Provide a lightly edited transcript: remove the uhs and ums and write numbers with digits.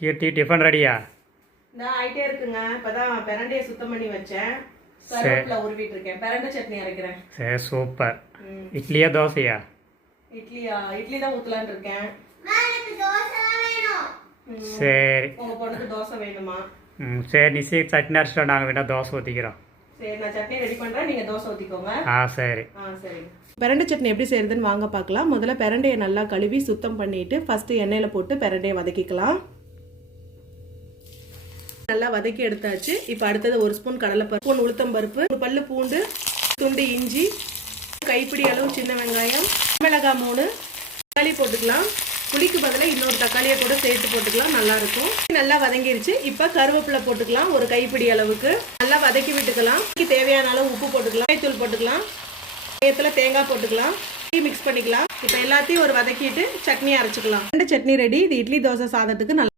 கீர்த்தி tiffin ரெடியா? நான் ஆயிட்டே இருக்குங்க. இப்பதான் பிரண்டையை சுத்தம் பண்ணி வச்சேன். கருவேப்பிலை உருவிட்டு இருக்கேன். பிரண்டை சட்னி அரைக்கிறேன். சரி, சூப்பர். இட்லியா தோசையா? இட்லி தான் ஊத்தலான்னு இருக்கேன். சரி. உங்க பொண்ணுக்கு தோசை வேணுமா? சரி, நீ சட்னி அரைச்சிட்டோம், நாங்கள் வேணா தோசை ஊற்றிக்கிறோம். சரி, நான் சட்னி ரெடி பண்றேன், நீங்க தோசை ஊத்திக்கோங்க. சரி. சரி. பிரண்டை சட்னி எப்படி செய்யறதுன்னு வாங்க பார்க்கலாம். முதல்ல பிரண்டையை நல்லா கழுவி சுத்தம் பண்ணிட்டு ஃபர்ஸ்ட் எண்ணெயில போட்டு பிரண்டையை வதக்கிக்கலாம். நல்லா வதக்கி எடுத்தாச்சு. இப்போ அடுத்தது 1 ஸ்பூன் கடலைப்பருப்பு, 1 ஸ்பூன் உளுத்தம் பருப்பு, 1 பல்லு பூண்டு, துண்டு இஞ்சி, கைப்பிடி அளவு சின்ன வெங்காயம், மிளகாய் 3, தக்காளி போட்டுக்கலாம். புளிக்கு பதிலாக இன்னொரு தக்காளியை கூட சேர்த்து போட்டுக்கலாம், நல்லா இருக்கும். நல்லா வதங்கிருச்சு. இப்போ கருவேப்பிலை போட்டுக்கலாம், ஒரு கைப்பிடி அளவுக்கு. நல்லா வதக்கி விட்டுக்கலாம். தேவையான அளவு உப்பு போட்டுக்கலாம், தூள் போட்டுக்கலாம், தேங்காய் போட்டுக்கலாம், மிக்ஸ் பண்ணிக்கலாம். இப்போ எல்லாத்தையும் ஒரு வதக்கிட்டு சட்னி அரைச்சிக்கலாம். சட்னி ரெடி. இது இட்லி தோசை சாதத்துக்கு நல்லா